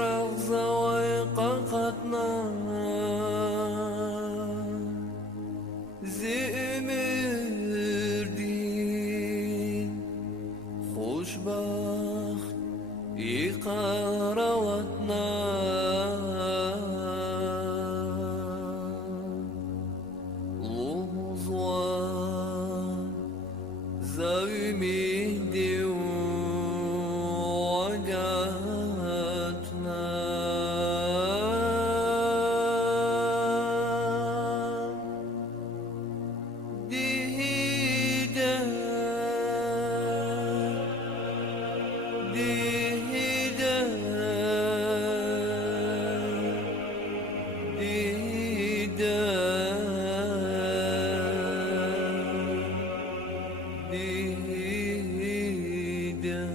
زوای قاقتنا زمردين خوشبخت يقراوتنا لوزوان زاوي مهدي وقعتنا دهيدا دهيدا دهيدا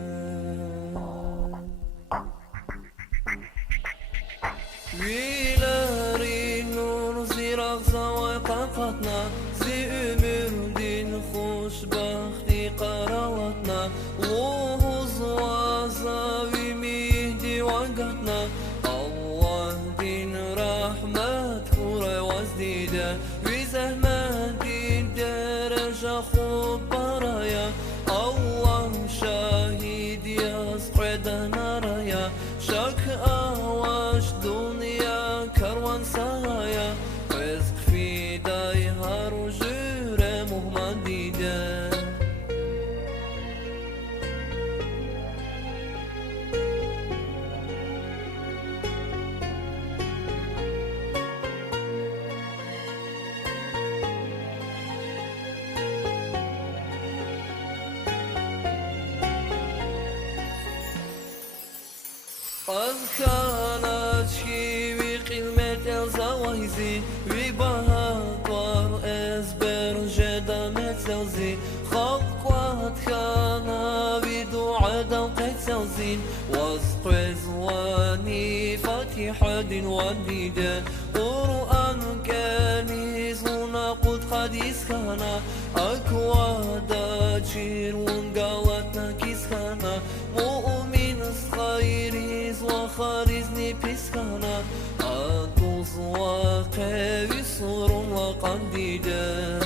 ويلاري نور زيراق زواي قاقتنا زي أمردين خوشبختي قراوتنا لوز وزاوي مهدي وقتنا الله دين رحمة كورة وزديدة وزهمة دين درجة خوب برايا الله شاهد يسقعد نرايا شك أواش دنيا كروان سرايا رزق في دايها رجورة مهمديدة قد كانت شيوي قلمة الزوايزي وبهطر أزبر جدا متزوزي خلقات كان بدعاء دوقت زوزين وسط زواني فاتحة وديدة قرآن كنيز ونقود قديس كان أكوادا جير ونقالتنا كيس كان مؤمن خيريز وخارزني بيسكانا أطوز وقوي صور وقنديدة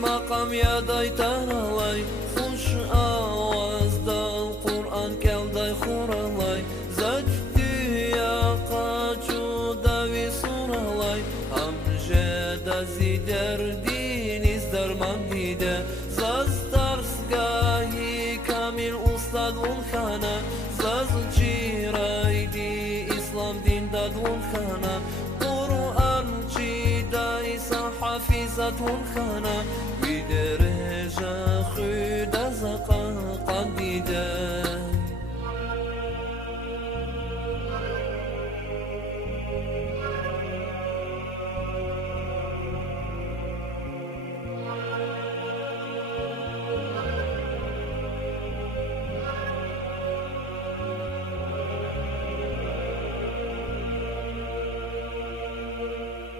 مقام يداي ترالاي خوش آواز دا القرآن كالداي خورالاي زجتي يا قاچو داوي سورالاي همجدا زيدر دين ازدر من ديده زاز درسگاهي كامل استاد ونخانا زاز جيراي دي اسلام دين داد ونخانا قرآن جيداي صحافي زاد ونخانا ويدر